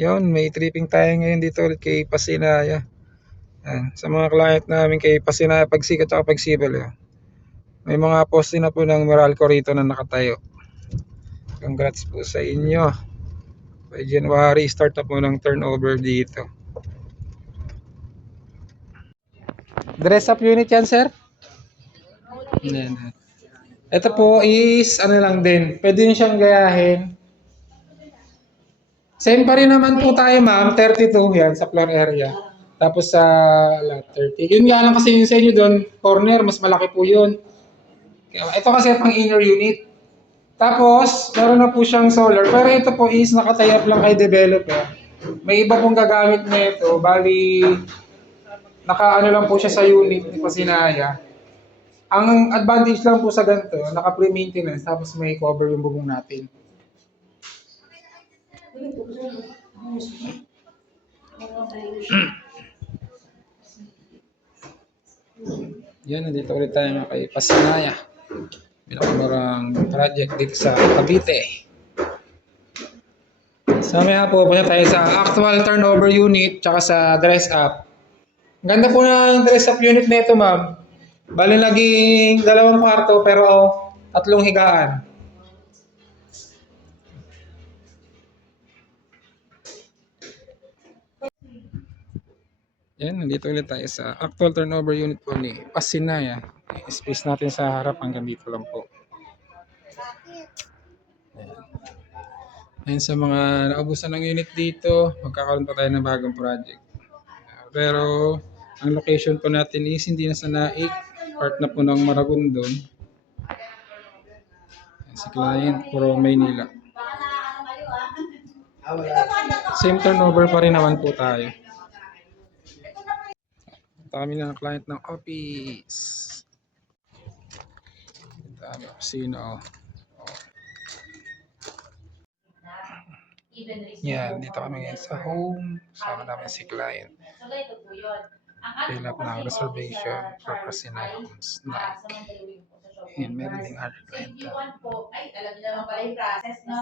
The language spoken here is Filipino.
Yun, may tripping tayo ngayon dito ulit kay Pasinaya. Yan. Sa mga client namin kay Pasinaya Pagsikat at Pagsibol. Yan. May mga poste na po ng Meralco rito na nakatayo. Congrats po sa inyo. By January, start na po ng turnover dito. Dress up unit yan, sir? Yan. Ito po is, ano lang din, pwede nyo siyang gayahin. Same pa rin naman po tayo, ma'am, 32 yan sa floor area. Tapos sa lot 30. Yun nga lang kasi yung sa inyo doon, corner, mas malaki po yun. Ito kasi pang inner unit. Tapos, meron na po siyang solar. Pero ito po is nakatayap lang kay developer. May iba pong gagamit na ito. Bali, naka-ano lang po siya sa unit ni Pasinaya. Ang advantage lang po sa ganito, naka-pre-maintenance tapos may cover yung bubong natin. Yan, nandito ulit tayo kay Pasinaya. Pinakamurang project dito sa Cavite. So mamaya po, punta tayo sa actual turnover unit tsaka sa dress up. Ganda po ng dress up unit na ito, ma'am. Bali naging 2 kwarto pero 3 higaan. Yan, nandito ulit tayo sa actual turnover unit po ni Pasinaya. Space natin sa harap hanggang dito lang po. Ayan, sa mga naubusan ng unit dito, magkakaroon pa tayo ng bagong project. Pero ang location po natin is hindi na sa Naik, part na po ng Maragondon. Si client, puro Maynila. Same turnover pa rin naman po tayo. Ito kami ng client ng office. Dami sino. Yan, dito kami ngayon sa home. Sama namin si client. Fill up ng reservation for Pasinaya Homes Nike. And meron ding other client. Ay, alam niyo naman pala yung process, no?